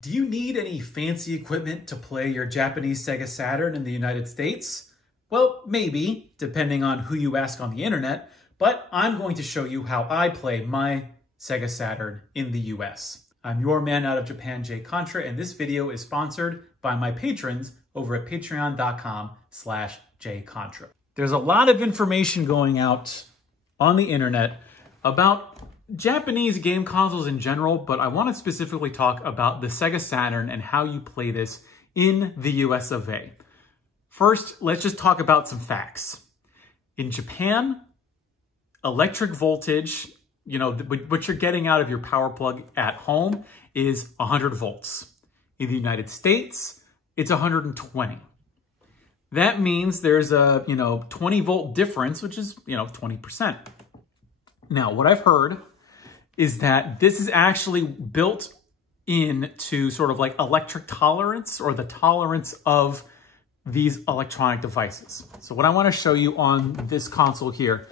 Do you need any fancy equipment to play your Japanese Sega Saturn in the United States? Well, maybe, depending on who you ask on the internet, but I'm going to show you how I play my Sega Saturn in the US. I'm your man out of Japan, Jay Contra, and this video is sponsored by my patrons over at patreon.com/jcontra. There's a lot of information going out on the internet about Japanese game consoles in general, but I want to specifically talk about the Sega Saturn and how you play this in the US of A. First, let's just talk about some facts. In Japan, electric voltage, what you're getting out of your power plug at home is 100 volts. In the United States, it's 120. That means there's a, 20 volt difference, which is, 20%. Now, what I've heard is that this is actually built into sort of like electric tolerance or the tolerance of these electronic devices. So what I want to show you on this console here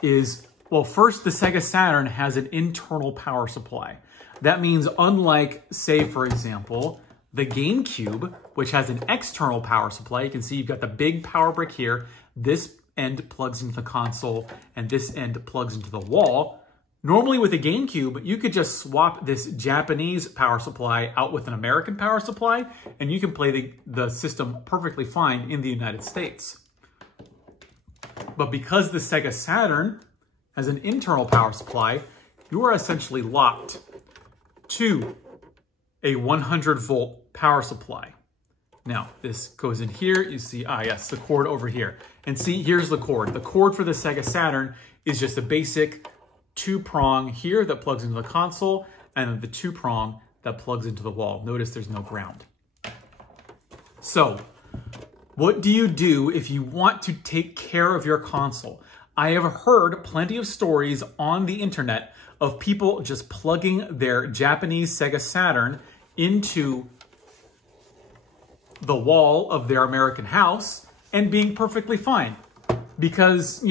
is, well, first, the Sega Saturn has an internal power supply. That means unlike, say, for example, the GameCube, which has an external power supply, you can see you've got the big power brick here. This end plugs into the console and this end plugs into the wall. Normally with a GameCube, you could just swap this Japanese power supply out with an American power supply, and you can play the system perfectly fine in the United States. But because the Sega Saturn has an internal power supply, you are essentially locked to a 100 volt power supply. Now, this goes in here, you see, yes, the cord over here. And see, here's the cord. The cord for the Sega Saturn is just a basic 2-prong here that plugs into the console, and then the 2-prong that plugs into the wall. Notice there's no ground. So, what do you do if you want to take care of your console? I have heard plenty of stories on the internet of people just plugging their Japanese Sega Saturn into the wall of their American house and being perfectly fine. Because,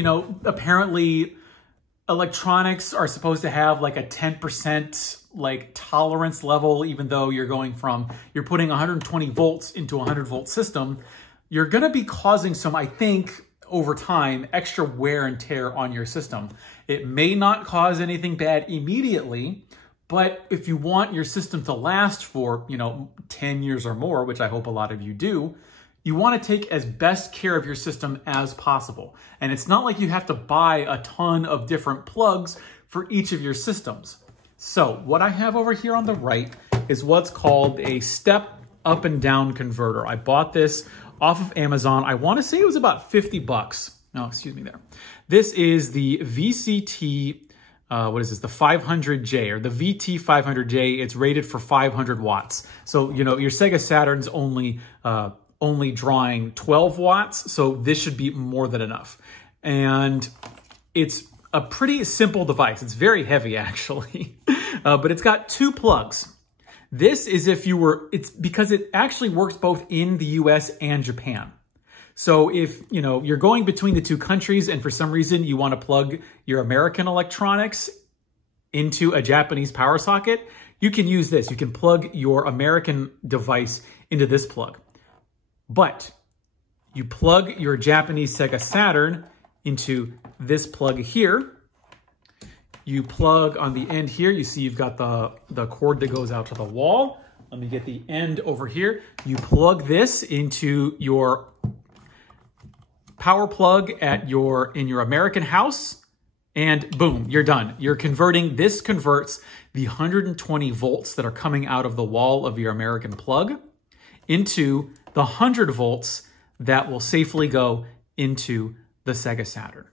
apparently electronics are supposed to have like a 10% like tolerance level, even though you're putting 120 volts into a 100 volt system, you're gonna be causing some, I think, over time, extra wear and tear on your system. It may not cause anything bad immediately, but if you want your system to last for, 10 years or more, which I hope a lot of you do, you want to take as best care of your system as possible. And it's not like you have to buy a ton of different plugs for each of your systems. So what I have over here on the right is what's called a step up and down converter. I bought this off of Amazon. I want to say it was about 50 bucks. No, excuse me there. This is the VCT, what is this? The 500J or the VT500J. It's rated for 500 watts. So, your Sega Saturn's only drawing 12 watts. So this should be more than enough. And it's a pretty simple device. It's very heavy actually, but it's got 2 plugs. This is it's because it actually works both in the US and Japan. So if, you're going between the 2 countries and for some reason you want to plug your American electronics into a Japanese power socket, you can use this. You can plug your American device into this plug. But you plug your Japanese Sega Saturn into this plug here. You plug on the end here. You see you've got the cord that goes out to the wall. Let me get the end over here. You plug this into your power plug in your American house, and boom, you're done. This converts the 120 volts that are coming out of the wall of your American plug into the 100 volts that will safely go into the Sega Saturn.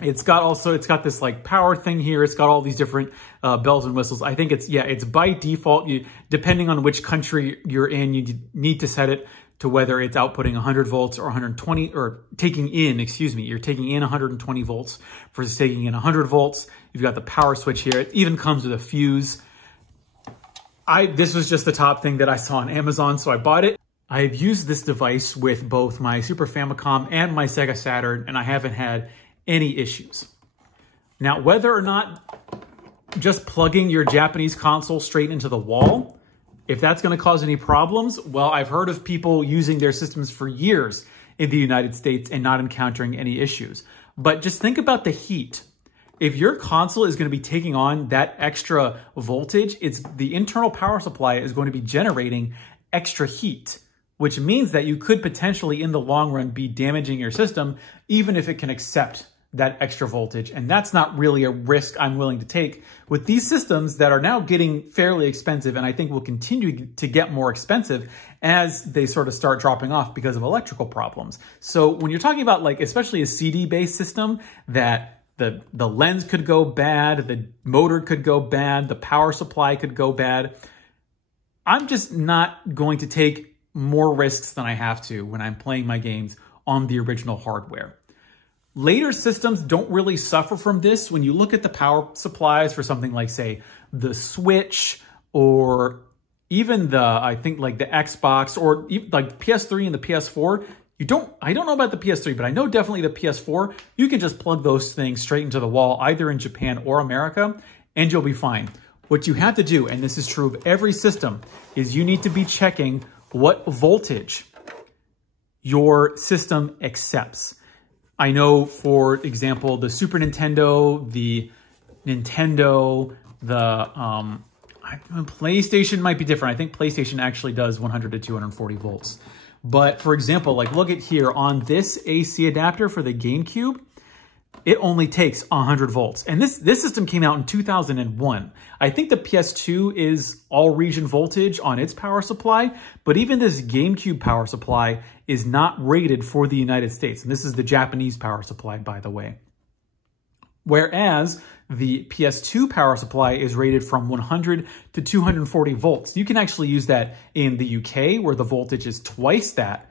It's got this like power thing here. It's got all these different bells and whistles. I think it's by default. Depending on which country you're in, you need to set it to whether it's outputting 100 volts or 120, or taking in, you're taking in 120 volts versus taking in 100 volts. You've got the power switch here. It even comes with a fuse. This was just the top thing that I saw on Amazon, so I bought it. I've used this device with both my Super Famicom and my Sega Saturn, and I haven't had any issues. Now, whether or not just plugging your Japanese console straight into the wall, if that's going to cause any problems, well, I've heard of people using their systems for years in the United States and not encountering any issues. But just think about the heat. If your console is going to be taking on that extra voltage, the internal power supply is going to be generating extra heat, which means that you could potentially in the long run be damaging your system, even if it can accept that extra voltage. And that's not really a risk I'm willing to take with these systems that are now getting fairly expensive, and I think will continue to get more expensive as they sort of start dropping off because of electrical problems. So when you're talking about, like, especially a CD-based system, that the lens could go bad, the motor could go bad, the power supply could go bad, I'm just not going to take more risks than I have to when I'm playing my games on the original hardware. Later systems don't really suffer from this. When you look at the power supplies for something like, say, the Switch, or even I think like the Xbox, or even like PS3 and the PS4, I don't know about the PS3, but I know definitely the PS4, you can just plug those things straight into the wall, either in Japan or America, and you'll be fine. What you have to do, and this is true of every system, is you need to be checking what voltage your system accepts. I know, for example, the Super Nintendo, the Nintendo, the PlayStation might be different. I think PlayStation actually does 100 to 240 volts. But for example, like, look at here on this AC adapter for the GameCube, it only takes 100 volts. And this system came out in 2001. I think the PS2 is all region voltage on its power supply, but even this GameCube power supply is not rated for the United States. And this is the Japanese power supply, by the way. Whereas the PS2 power supply is rated from 100 to 240 volts. You can actually use that in the UK, where the voltage is twice that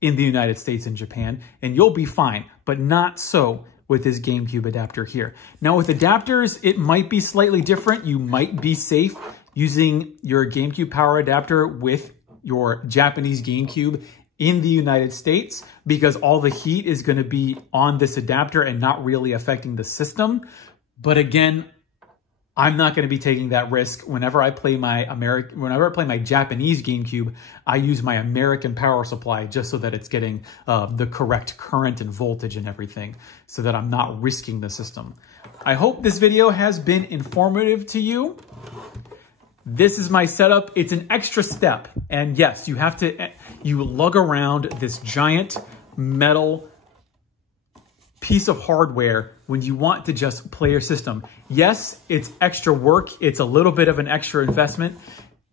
in the United States and Japan, and you'll be fine, but not so with this GameCube adapter here. Now with adapters, it might be slightly different. You might be safe using your GameCube power adapter with your Japanese GameCube in the United States, because all the heat is going to be on this adapter and not really affecting the system. But again, I'm not going to be taking that risk. Whenever I play my Japanese GameCube, I use my American power supply just so that it's getting the correct current and voltage and everything, so that I'm not risking the system. I hope this video has been informative to you. This is my setup. It's an extra step. And yes, you lug around this giant metal piece of hardware when you want to just play your system. Yes, it's extra work. It's a little bit of an extra investment.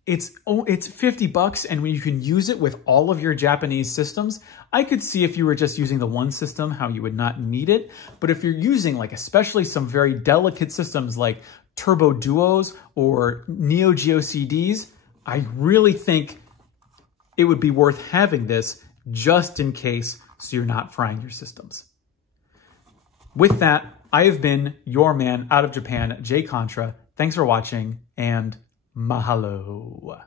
It's $50, and when you can use it with all of your Japanese systems, I could see if you were just using the one system, how you would not need it. But if you're using, like, especially some very delicate systems like Turbo Duos or Neo Geo CDs, I really think it would be worth having this just in case, so you're not frying your systems. With that, I have been your man out of Japan, Jay Contra. Thanks for watching, and mahalo.